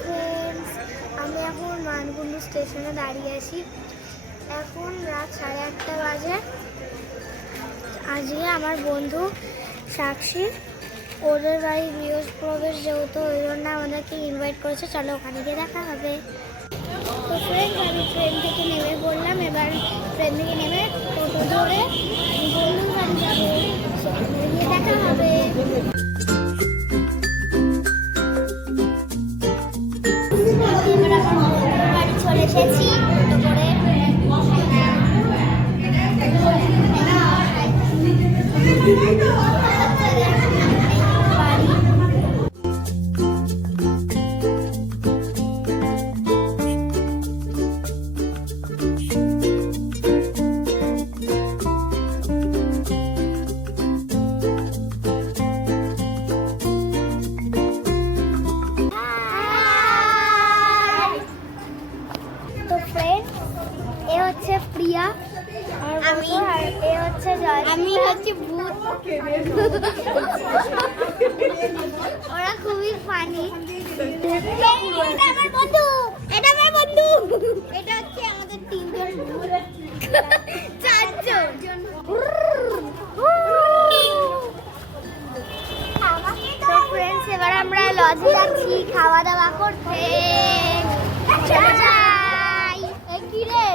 Friends, আমি এখন মানকুণ্ডু স্টেশনে দাঁড়িয়ে আছি। এখন রাত 8:30 বাজে। আজকে আমার বন্ধু সাক্ষী, ওদের বাড়ি গৃহপ্রবেশ যেহেতু, ওই জন্য আমাদেরকে ইনভাইট করেছে। চলো ওখানে গিয়ে দেখা হবে। তো ফ্রেন্ডস, আমি ট্রেন থেকে নেমে পড়লাম। এবার ট্রেন থেকে নেমে টোটো ধরে বন্ধুর বাড়ি যাবো, সেখানে গিয়ে দেখা হবে। এবার আমার বন্ধুর বাড়ি চলে এসেছি টোটো করে। তো ফ্রেন্ড, এ হচ্ছে প্রিয়া, আমি, আর এ হচ্ছে জয়, আমি হচ্ছে ভূত। ওরা খুবই ফানি। এটা আমার বন্ধু, এটা আমার বন্ধু, এটা হচ্ছে আমাদের তিনজন, চারজন। তো ফ্রেন্ডস, এবার আমরা লজে যাচ্ছি খাওয়া দাওয়া করতে। চলে যাই। কি রে?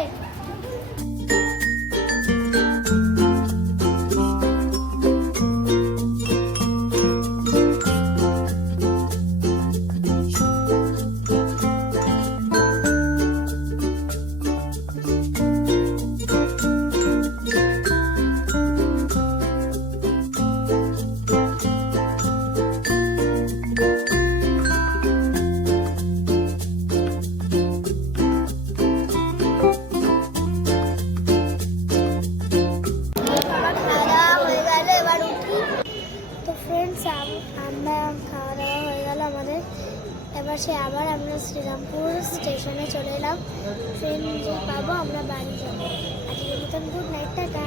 তো ফ্রেন্ডস, আমরা খাওয়া দাওয়া হয়ে গেল আমাদের। এবার আবার আমরা শ্রীরামপুর স্টেশনে চলে এলাম। ট্রেন যে পাবো আমরা বাড়ি যাবো। আজকের মতন গুড নাইট, টাটা।